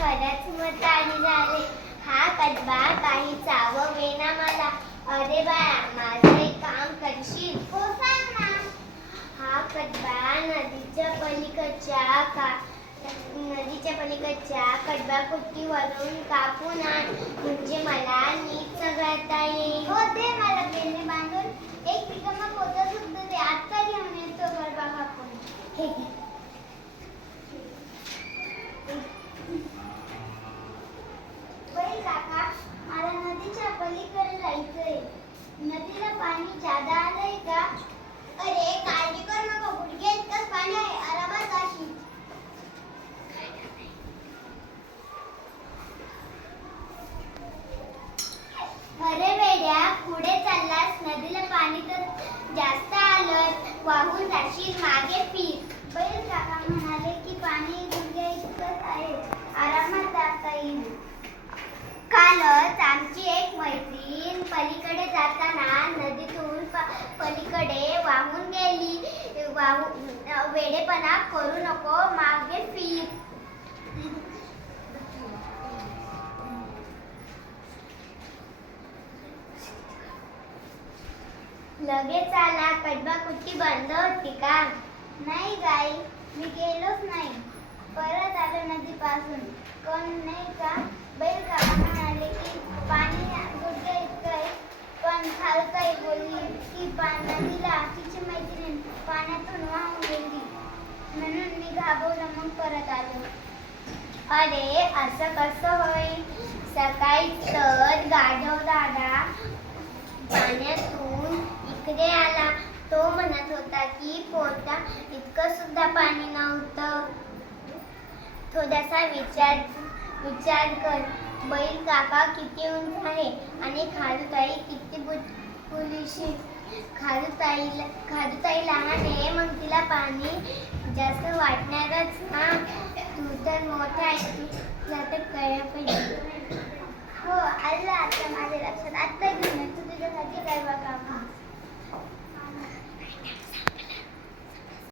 खरंच म्हातारी झाले. हा कडबा काही चाववेना मला. अरे बाळा, माझं एक काम करशील? हो, सांग ना. हा कडबा नदीच्या पलीकडच्या कडबाकुट्टीवरून कापून आण, म्हणजे मला नीट चघळता येईल. हो, दे मला बेलने बांधून. एक रिकामा पोतं सुद्धा दे. आत्ता घेऊन येतो कडबा कापून. हे घे. बैल काका, मला नदीच्या पलीकडे जायचंय. नदीला पाणी जादा आलंय का? अरे, काळजी करू नको, गुडघे इतकंच पाणी आहे, आरामात जाशील. अरे वेड्या, पुढे चाललास, नदीला पाणी तर जास्त आलं, वाहून जाशील. मागे फिर. बैल काका म्हणाले की पाणी गुडघ्या इतकंच आहे, आरामात जाता येईल. कालच आमची एक मैत्रीण पलीकडे जाताना नदीतून पलीकडे वाहून गेली. वेडेपणा करू नको, मागे फिर. लगेच आला. कडबाकुट्टी बंद होती का? नाही गाई, मी गेलोच नाही. परत आलो नदीपासून. कोण नाही का? बैल काका म्हणाले की पाणी गुडघ्या इतकं आहे, पण खालताई बोलली की नदीला तिची मैत्रीण पाण्यातून वाहून गेली. म्हणून मी घाबरलो, मग परत आलो. अरे, असं कसं होईल? सकाळी तर गाढव दादा पाण्यातून इकडे आला. तो म्हणत होता की पोटा इतकं सुद्धा पाणी नव्हतं. थोडासा विचार कर. बैल काका किती उंच आहे आणि खारुताई किती बुटकुलीशी. खारुताई लहान आहे, मग तिला पाणी जास्त वाटणारच ना. तू तर मोठा आहे, तुला तर कळलं पाहिजे. हो, आलं.